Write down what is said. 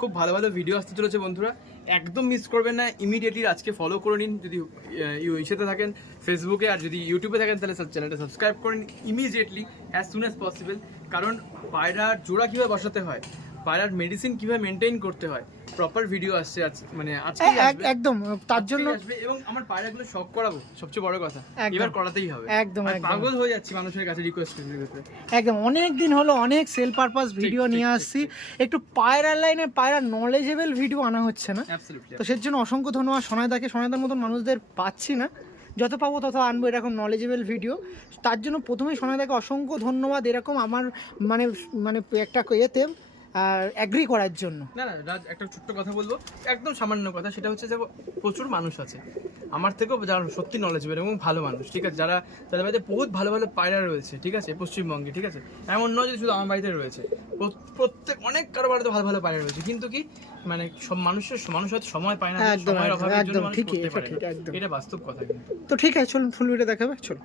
খুব ভালো ভালো ভিডিও আসতে চলেছে বন্ধুরা। একদম মিস করবেন না ইমিডিয়েটলি আজকে ফলো করে নিন। যদি ইসেতে থাকেন ফেসবুকে আর যদি ইউটিউবে থাকেন, তাহলে চ্যানেলটা সাবস্ক্রাইব করে নিন immediately as soon as possible কারণ পায়রার জোড়া কীভাবে বসাতে হয়, পায়রার মেডিসিন কীভাবে মেনটেন করতে হয় প্রপার ভিডিও আসছে মানে আজকে এক- একদম তার জন্য এবং আমার পায়রাগুলো শখ করাবো সবচেয়ে বড় কথা। এবার করাতেই হবে। একদম। পাগল হয়ে যাচ্ছি মানুষের কাছে রিকোয়েস্ট একদম অনেক দিন হলো অনেক সেল পারপাস ভিডিও নিয়ে আসছি। একটু পায়রার লাইনে পায়রা নলেজেবল ভিডিও আনা হচ্ছে না। তো সের জন্য অসংখ্য ধন্যবাদ সোনাদাকে সোনাদার মতন মানুষদের পাচ্ছি না। যত পাবো তত আনব এরকম নলেজেবল ভিডিও তার জন্য প্রথমেই সোনাদাকে অসংখ্য ধন্যবাদ। এরকম আমার মানে মানে একটা ইয়েতে অ্যাগ্রি করার জন্য। না না রাজ একটা ছোট্ট কথা বলব। একদম সামান্য কথা সেটা হচ্ছে যে প্রচুর মানুষ আছে। আমার থেকেও যারা সত্যি নলেজেবল এবং ভালো মানুষ ঠিক আছে? যারা তাদের বাড়িতে বহুত ভালো ভালো পায়রা রয়েছে ঠিক আছে? পশ্চিমবঙ্গে ঠিক আছে? এমন নয় যে শুধু আমার বাড়িতে রয়েছে। প্রত্যেক অনেক কারও বাড়িতে ভালো ভালো পায়রা রয়েছে। কিন্তু কি মানে সব মানুষের মানুষ হয়তো সময় পায় না সময়ের অভাবের জন্য মানুষ করতে এটা পারে। এটা বাস্তব কথা কিন্তু। তো ঠিক আছে চলুন ফুল ভিডিও দেখাবে চলো